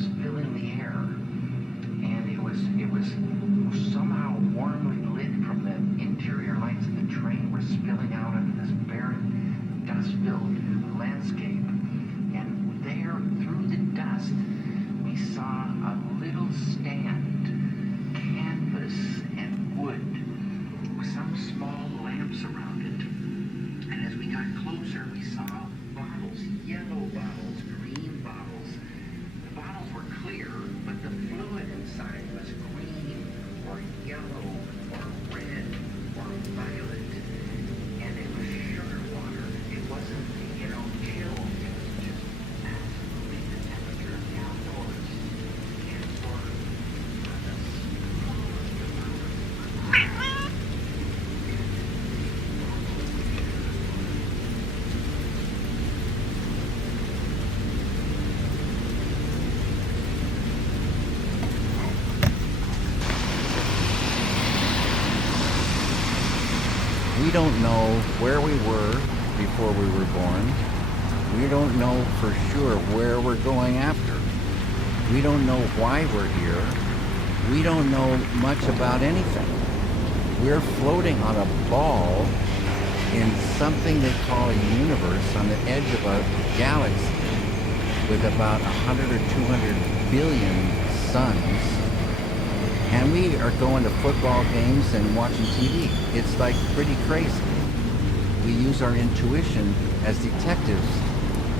was filling the air, and it was somehow warmly lit from the interior lights of the train were spilling out into this barren, dust-filled landscape. And there, through the dust, we saw a little stand, canvas and wood, with some small lamps around it. And as we got closer, we saw bottles, yellow bottles, green bottles. The bottles were clear, but the fluid inside was green or yellow or red or violet. And it was sugar water. It wasn't, chilled. It was just absolutely the temperature of the outdoors. And for the smallest amount of We don't know where we were before we were born. We don't know for sure where we're going after. We don't know why we're here. We don't know much about anything. We're floating on a ball in something they call a universe on the edge of a galaxy with about 100 or 200 billion suns. And we are going to football games and watching TV. It's like pretty crazy. We use our intuition as detectives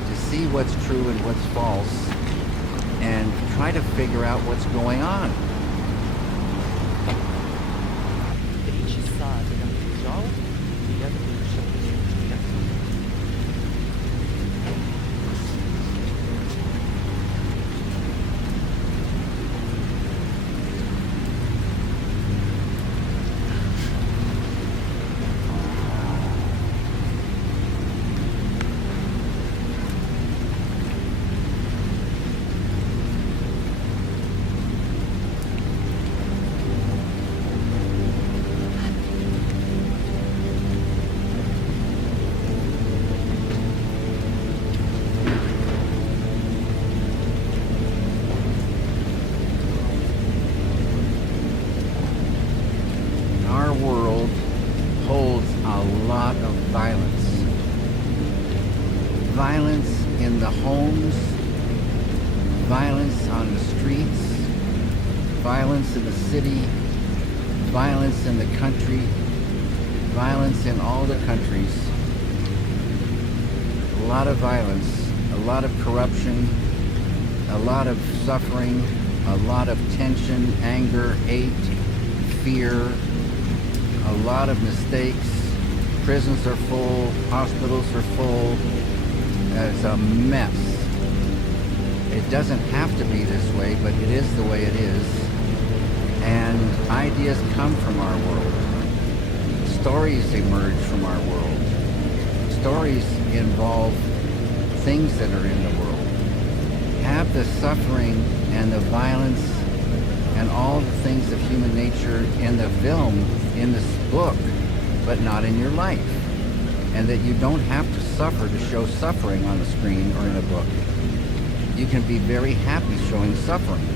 to see what's true and what's false and try to figure out what's going on. Our world holds a lot of violence. Violence in the homes, violence on the streets, violence in the city, violence in the country, violence in all the countries. A lot of violence, a lot of corruption, a lot of suffering, a lot of tension, anger, hate, fear, a lot of mistakes. Prisons are full, hospitals are full. It's a mess. It doesn't have to be this way, but it is the way it is. And ideas come from our world. Stories emerge from our world. Stories involve things that are in the world. Have the suffering and the violence and all the things of human nature in the film, in this book, but not in your life. And that you don't have to suffer to show suffering on the screen or in a book. You can be very happy showing suffering.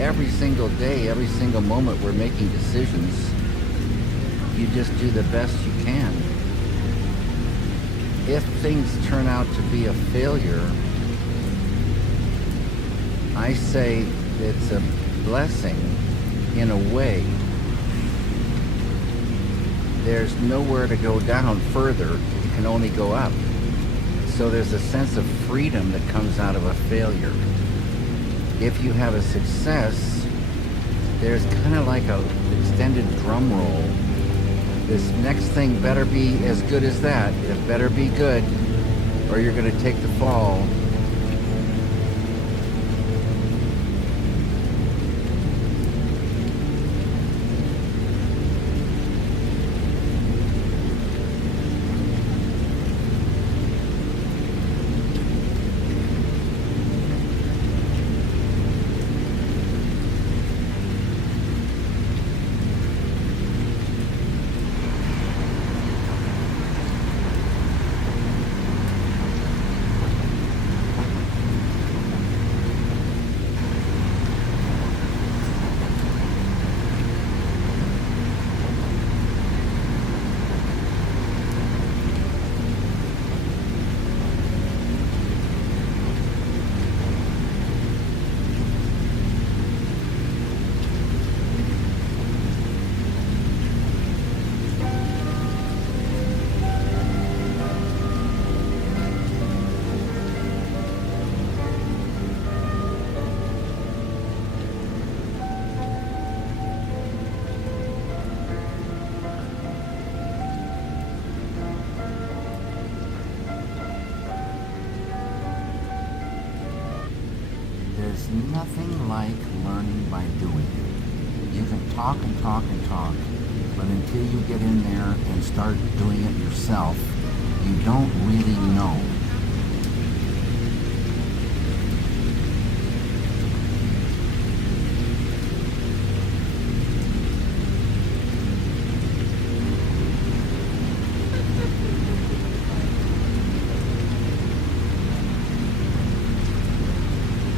every single day, every single moment we're making decisions. You just do the best you can. If things turn out to be a failure, I say it's a blessing in a way. There's nowhere to go down further. You can only go up. So there's a sense of freedom that comes out of a failure. If you have a success, there's kind of like a extended drum roll. This next thing better be as good as that. It better be good, or you're going to take the fall. There's nothing like learning by doing. You can talk and talk and talk, but until you get in there and start doing it yourself, you don't really know.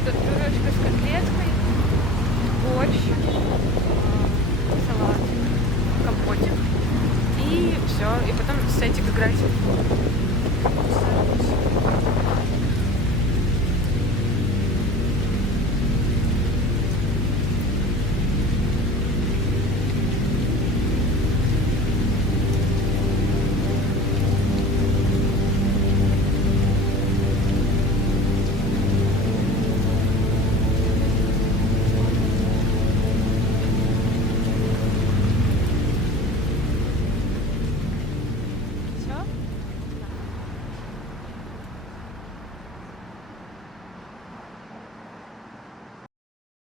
Пюрешка с котлеткой, борщ, салатик, компотик. И все. И потом сетик играть.